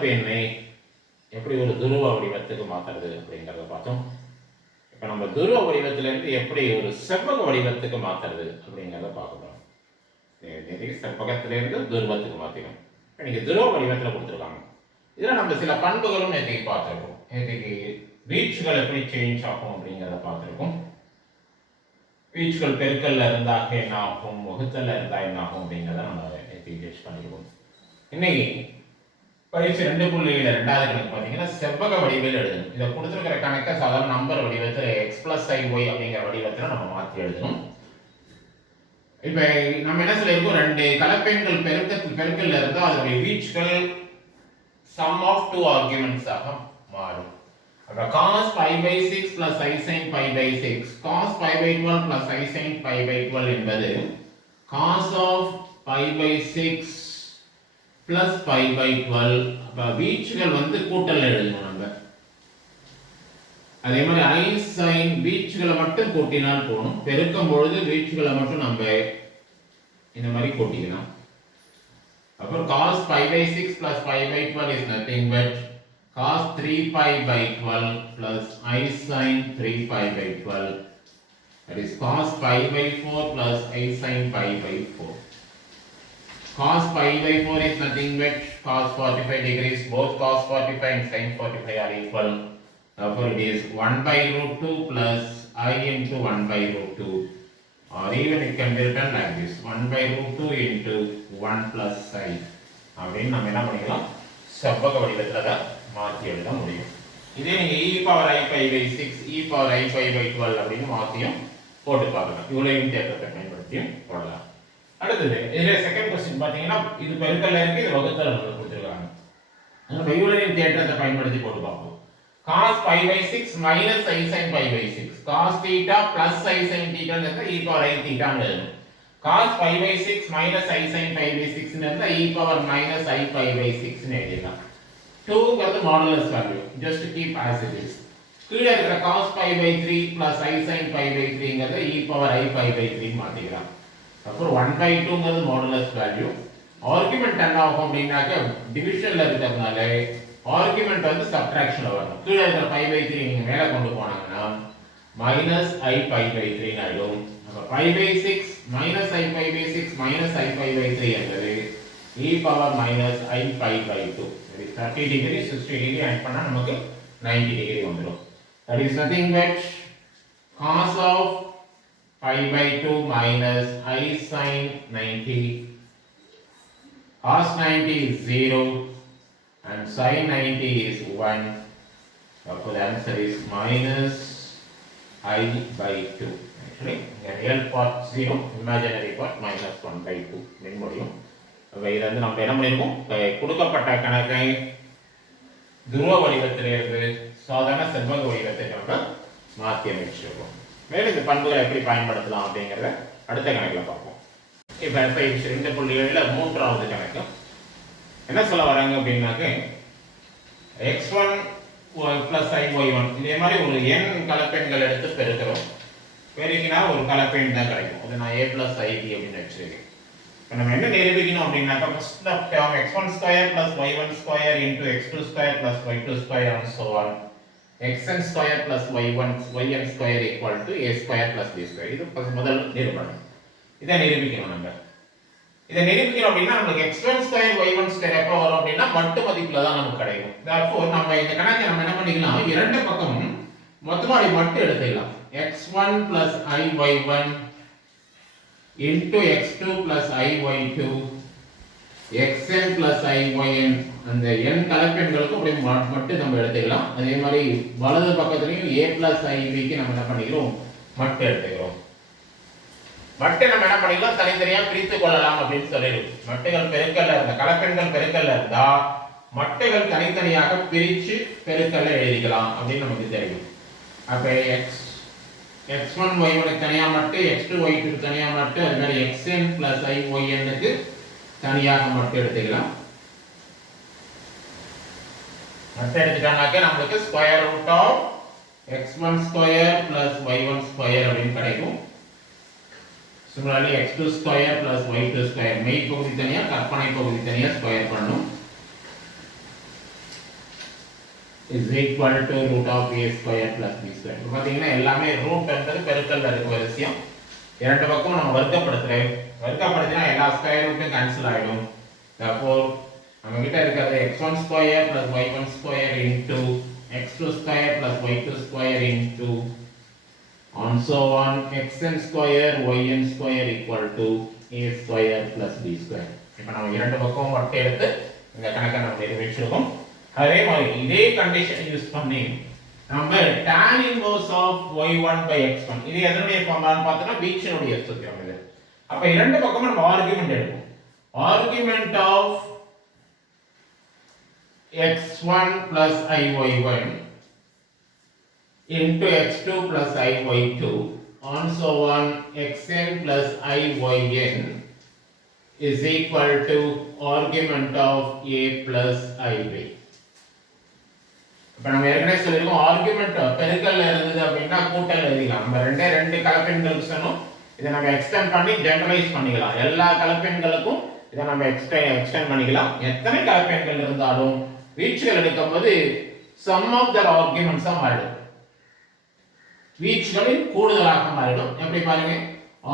கலப்பு எண்ணை எப்படி ஒரு துருவ வடிவத்துக்கு மாற்றுறது அப்படிங்கிறத பார்த்தோம். இப்போ நம்ம துருவ வடிவத்திலேருந்து எப்படி ஒரு செவ்வக வடிவத்துக்கு மாற்றுறது அப்படிங்கிறத பார்க்கணும். செவ்வகத்திலேருந்து துருவத்துக்கு மாற்றிடும். இன்னைக்கு துருவ வடிவத்தில் கொடுத்துருக்காங்க. இதில் நம்ம சில பண்புகளும் நேற்றுக்கு பார்த்துருக்கோம். நேற்றுக்கு வீச்சுகள் எப்படி சேஞ்ச் ஆகும் அப்படிங்கிறத பார்த்துருக்கோம். வீச்சுகள் பெருக்கல்ல இருந்தால் என்ன ஆகும், வகுத்தல்ல இருந்தால் என்ன ஆகும் அப்படிங்கிறத நம்ம நேற்றுக்கு டெஸ்ட் பண்ணிடுவோம். இன்னைக்கு பயிற்சி 2.7 ரெண்டாவது கணக்கு பார்த்தீங்கன்னா செவ்வக வடிவில் எழுதணும். இதை கொடுத்துருக்கிற கணக்கை சாதாரண நம்பர் வடிவத்தில் எக்ஸ் பிளஸ் ஐ ஒய் அப்படிங்கிற வடிவத்தில் நம்ம மாற்றி எழுதணும். இப்போ நம்ம என்ன சொல்லியிருக்கோம், ரெண்டு கலப்பெண்கள் பெருக்கல்ல இருந்தால் அதனுடைய வீச்சுகள் சம் ஆஃப் டூ ஆர்குமெண்ட்ஸ் ஆக மாறும். அப்போ cos pi by 6 plus I sin pi by 6 cos pi by 12 plus I sin pi by 12 என்பது cos of pi by 6 plus pi by 12. அப்ப வீச்சுகள் வந்து கூட்டல்ல எழுதணும் நம்ம. அதே மாதிரி I sin வீச்சுகளை மட்டும் கூட்டினால் போதும். பெருக்கும் பொழுது வீச்சுகளை மட்டும் நம்ம இந்த மாதிரி கூட்டிக்கலாம். அப்புறம் cos pi by 6 plus pi by 12 is nothing but cos 3 pi by 12 plus I sin 3 pi by 12. That is cos pi by 4 plus I sin pi by 4. Cos pi by 4 is nothing but cos 45 degrees. Both cos 45 and sin 45 are equal. Therefore, it is 1 by root 2 plus I into 1 by root 2. Or even it can be written like this: 1 by root 2 into 1 plus I. அப்படின்னு நம்ம என்ன பண்ணிக்கலாம், செவ்வக வடிவத்தில் அதை மாற்றி எழுத முடியும். இதே நீங்கள் e power I pi by 6, e power I pi by 12 அப்படின்னு மாற்றியும் போட்டு பார்க்கலாம். இவ்வளோயும் தேற்றத்தை பயன்படுத்தியும் போடலாம். அடுத்தது இதில் செகண்ட் கொஸ்டின் பார்த்தீங்கன்னா இது பெருக்கல்ல இருக்கு, இது வகுத்தல் கொடுத்துருக்காங்க. நம்ம இவ்வளோயும் தேற்றத்தை பயன்படுத்தி போட்டு பார்ப்போம். cos pi by 6 minus I sin pi by 6 cos theta plus I sin theta ன்றத e power I theta ன்னு எழுதணும். cos pi by 6 minus I sin pi by 6 ன்றத e power minus I pi by 6 ன்னு எழுதலாம். 2 ங்கிறது modulus value, just keep as it is. கீழ இருக்கிற cos pi by 3 plus I sin pi by 3 ங்கிறத e power I pi by 3 மாத்திக்கலாம். அப்புறம் 1 by 2 ங்கிறது modulus value. Argument என்ன ஆகும் அப்படின்னாக்க டிவிஷன்ல இருக்கிறதுனால ஆர்குமென்ட் வந்து சப்ட்ராக்ஷன்ல வரும். கீழ இருக்கிற pi by 3 நீங்க மேல கொண்டு போனாங்கன்னா minus I pi by 3 ஆயிடும். அப்ப pi by 6 minus I pi by 6 minus I pi by 3 என்பது e power minus I pi by 2. 30 degree 60 degree add பண்ணா நமக்கு 90 degree வந்துரும். That is nothing but cos of pi by 2 minus I sin 90. Cos 90 is 0 and sin 90 is 1. Therefore the answer is minus I by 2. Actually the real part 0, imaginary part minus 1 by 2 ன்னு முடியும். இதை வந்து நம்ம என்ன பண்ணிருக்கோம், கொடுக்கப்பட்ட கணக்கை துருவ வடிவத்திலிருந்து சாதாரண செவ்வக வடிவத்துக்கு நம்ம மாற்றி அமைச்சிருக்கோம். மேலும் இந்த பண்புகளை எப்படி பயன்படுத்தலாம் அப்படிங்கிறத அடுத்த கணக்கில் பார்ப்போம். இப்போ பயிற்சி 2.7 மூன்றாவது கணக்கு என்ன சொல்ல வராங்க அப்படின்னாக்க x1 plus y1 இதே மாதிரி ஒரு n கலப்பெண்கள் எடுத்து பெருக்கிறோம். பெருக்கினா ஒரு கலப்பெண் தான் கிடைக்கும். அதை நான் a plus ib அப்படின்னு வச்சிருக்கேன். இப்போ நம்ம என்ன நிரூபிக்கணும் அப்படின்னாக்கா first term x1 square plus y1 square into x2 square plus y2 square and so on. xn square plus yn square equal to a square plus b square. இது முதல் நிரூபணம். இதை நிரூபிக்கணும் நம்ம. இதை நிரூபிக்கணும் அப்படின்னா நமக்கு x1 ஸ்கொயர் y1 ஸ்கொயர் எப்போ வரும் அப்படின்னா மட்டு மதிப்புல தான் நமக்கு கிடைக்கும். therefore நம்ம இந்த கணக்கை நம்ம என்ன பண்ணிக்கலாம், இரண்டு பக்கமும் மொத்தமா மட்டு எடுத்துக்கலாம். x1 plus iy1 into x2 plus iy2 xn plus iyn அந்த n கலப்பெண்களுக்கு அப்படியே மட்டும் நம்ம எடுத்துக்கலாம். அதே மாதிரி வலது பக்கத்துலயும் a plus ib க்கு நம்ம என்ன பண்ணிக்கிறோம், மட்டு எடுத்துக்கிறோம். மட்டை நம்ம என்ன பண்ணிக்கலாம், தனித்தனியா பிரித்து கொள்ளலாம் அப்படின்னு சொல்லிருக்கு. மட்டைகள் பெருக்கல்ல இருந்தா, கலப்பெண்கள் பெருக்கல்ல இருந்தா மட்டைகள் தனித்தனியாக பிரிச்சு பெருக்கல்ல எழுதிக்கலாம் அப்படின்னு நமக்கு தெரியும். அப்ப x1 y1 தனியா மட்டு, x2 y2 தனியா மட்டு, அதே மாதிரி xn plus iyn க்கு தனியாக மட்டு எடுத்துக்கலாம். மட்டு எடுத்துட்டானாக்க நமக்கு square root of x1 square plus y1 square அப்படின்னு கிடைக்கும். Similarly x2 square plus y2 square மெய் பகுதி தனியா கற்பனை பகுதி தனியா ஸ்கொயர் பண்ணனும். is equal to root of a square plus b square. இப்போ பாத்தீங்கன்னா எல்லாமே ரூட் என்றது பெருக்கல்ல இருக்க விஷயம். இரண்டு பக்கம் நம்ம வர்க்கப்படுத்தினா எல்லா ஸ்கொயர் ரூட்டும் கேன்சல் ஆயிடும். therefore நம்ம கிட்ட இருக்கிறது x1 square plus y1 square into x2 square plus y2 square into and so on xn square yn square equal to a square plus b square. இப்போ நம்ம இரண்டு பக்கம் வட்டை எடுத்து இந்த கணக்கை நம்ம நிறைவேற்றிருக்கோம். அதே மாதிரி இதே கண்டிஷன் யூஸ் பண்ணி நம்ம tan inverse of y1 by x1 இது எதனுடைய ஃபார்முலான்னு பார்த்தா வீச்சனுடைய சூத்திரம் இது. அப்ப இரண்டு பக்கமும் நம்ம ஆர்குமென்ட் எடுப்போம். Argument of x1 plus iy1 into x2 plus iy2 and so on xn plus iyn is equal to argument of a plus ib. இப்போ நம்ம ஏற்கனவே சொல்லிருக்கோம் ஆர்குமென்ட் பெருக்கல்ல இருந்தது அப்படினா கூட்டல் எழுதிக்கலாம். நம்ம ரெண்டு கலப்பெண்களுக்கு சொன்னோம். இதை நம்ம எக்ஸ்டெண்ட் பண்ணி ஜெனரலைஸ் பண்ணிக்கலாம். எல்லா கலப்பெண்களுக்கும் இதை நம்ம எக்ஸ்டெண்ட் பண்ணிக்கலாம். எத்தனை கலப்பெண்கள் இருந்தாலும் வீச்சுகள் எடுக்கும்போது சம் ஆஃப் தர் ஆர்குமெண்ட்ஸா மாறிடும். வீச்சுகளின் கூடுதலாக மாறிடும். எப்படி பாருங்க,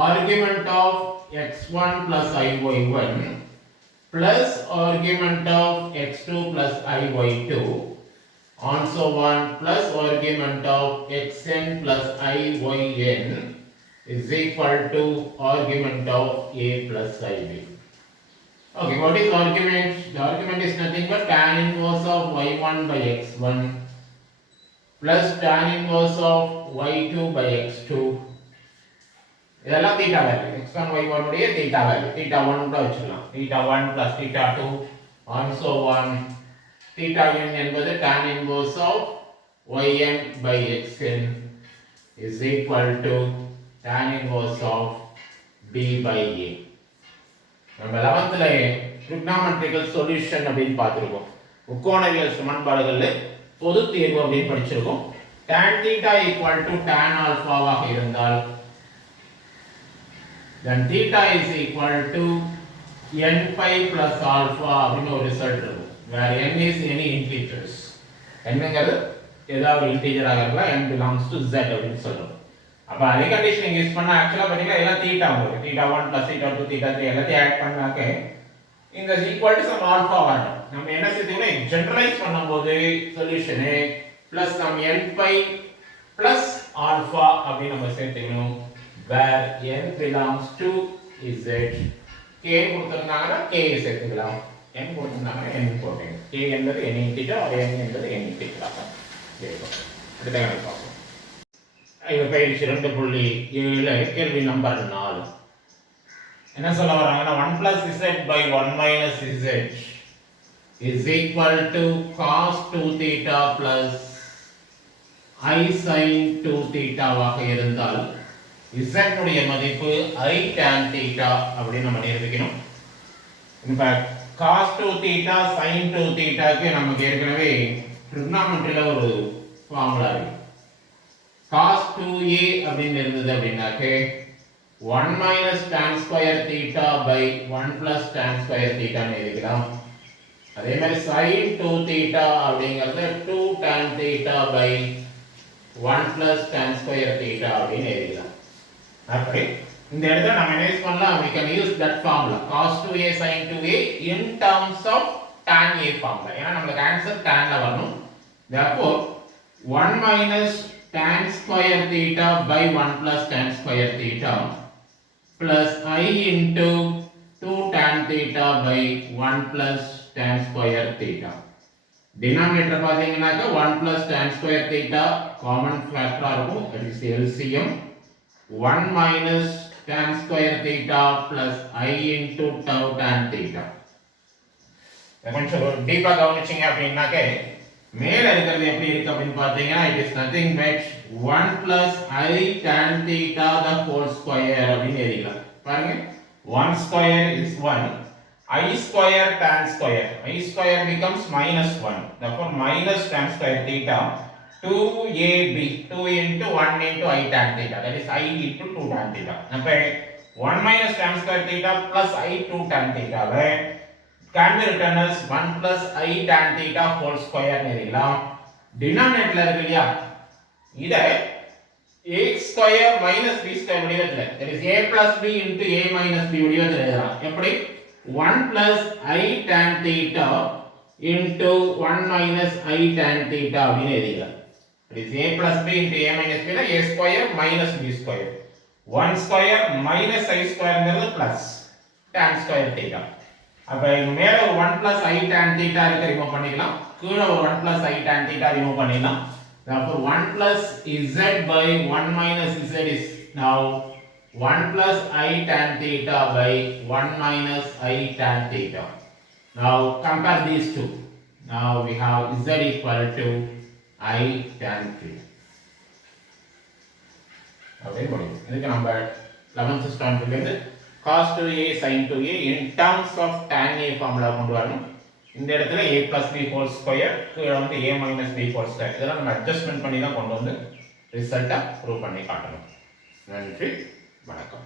argument of x1 plus iy1 plus argument of x2 plus iy2 and so on plus argument of xn plus iyn is equal to argument of a plus ib. Okay, what is argument? The argument is nothing but tan inverse of y1 by x1 plus tan inverse of y2 by x2. இதெல்லாம் theta value x1 y1 உடைய theta value theta 1 கூட வச்சுக்கலாம். Theta 1 plus theta 2 and so on. Theta n என்பது tan inverse of yn by xn is equal to tan inverse of b by a. நம்ம 11th ல trigonometrical solution அப்படினு பார்த்திருக்கோம். முக்கோணவியல் சமன்பாடுகள்ல பொது தீர்வு அப்படினு படிச்சிருக்கோம். tan theta equal to tan alpha ஆக இருந்தால் then theta is equal to n pi plus alpha அப்படினு ஒரு ரிசல்ட் இருக்கும். where n is any integers. என்னங்கிறது ஏதாவது இன்டிஜர் ஆக இருக்கலாம். n belongs to z அப்படினு சொல்றோம். அப்ப அதே கண்டிஷன் யூஸ் பண்ணா एक्चुअली பாத்தீங்கன்னா எல்லாம் தீட்டா வரும். தீட்டா 1 plus theta 2 theta 3 எல்லாத்தையும் ஆட் பண்ணாக்க இந்த ஈக்குவல் டு சம் ஆல்பா வரும். நம்ம என்ன செய்யணும்னா ஜெனரலைஸ் பண்ணும்போது solution plus some n pi plus alpha அப்படி நம்ம சேர்த்துக்கணும். where n belongs to z. k கொடுத்திருந்தாங்கன்னா k சேர்த்துக்கலாம். n கொடுத்திருந்தாங்கன்னா n போடுங்க. k என்பது any integer or n என்பது any integer ஆக இருக்கும். அடுத்த கணக்கு பார்ப்போம். இது பயிற்சி 2.7 கேள்வி நம்பர் 4. என்ன சொல்ல வராங்கன்னா 1 plus z by 1 minus z is equal to cos 2 theta plus I sin 2 theta ஆக இருந்தால் z உடைய மதிப்பு I tan theta அப்படி நம்ம நிரூபிக்கணும். In fact cos 2 theta sin 2 theta க்கு நமக்கு ஏற்கனவே trigonometryல ஒரு ஃபார்முலா இருக்கு. cos 2a அப்படினு இருந்தது அப்படினாக்க 1 minus tan square theta by 1 plus tan square theta ன்னு எழுதலாம். அதே மாதிரி sin 2 theta அப்படிங்கிறது 2 tan theta by 1 plus tan square theta அப்படினு எழுதலாம். அப்படி இந்த இடத்துல நம்ம என்ன யூஸ் பண்ணலாம், we can use that formula cos 2a sin 2a in terms of tan a formula. ஏன்னா நமக்கு ஆன்சர் tan ல வரணும். therefore 1 minus tan square theta by 1 plus tan square theta plus I into 2 tan theta by 1 plus tan square theta. Denominator பாத்தீங்கன்னாக்க 1 plus tan square theta common factor இருக்கும். that is LCM. 1 minus tan square theta plus I into tau tan theta. கொஞ்சம் டீப்பா கவனிச்சீங்க அப்படின்னாக்க மேல இருக்கிறது எப்படி இருக்கு அப்படினு பாத்தீங்கன்னா it is nothing but 1 plus I tan theta the whole square அப்படினு எழுதிக்கலாம். பாருங்க 1 square is 1, I square tan square, I square becomes minus 1, therefore minus tan square theta 2ab, 2 into 1 into I tan theta, that is I into 2 tan theta. அப்ப 1 minus tan square theta plus I 2 tan theta can be written as 1 plus I tan theta whole square னு எழுதலாம். டினாமினேட்டர்ல இருக்கு இல்லையா, இதை a square minus b square வடிவத்துல, that is a plus b into a minus b வடிவத்துல எழுதலாம். எப்படி? 1 plus I tan theta into 1 minus I tan theta அப்படின்னு எழுதிக்கலாம். That is a plus b into a minus b a square minus b square. 1 square minus I square ங்கிறது plus tan square theta. அப்ப இங்க மேல ஒரு 1 plus I tan theta இருக்கு, remove பண்ணிக்கலாம். கீழ ஒரு 1 plus I tan theta remove பண்ணிடலாம். Therefore 1 plus z by 1 minus z is now 1 plus I tan theta by 1 minus I tan theta. Now compare these two. Now we have z equal to I tan theta. Okay, முடியும். இதுக்கு நம்ம 11th standard ல இருந்து cos 2a sin 2a in terms of tan a formula கொண்டு வரணும். இந்த இடத்துல a plus b whole square, கீழ வந்து a minus b whole square. இதெல்லாம் நம்ம அட்ஜஸ்ட்மென்ட் பண்ணி தான் கொண்டு வந்து ரிசல்ட்டை ப்ரூவ் பண்ணி காட்டணும். நன்றி, வணக்கம்.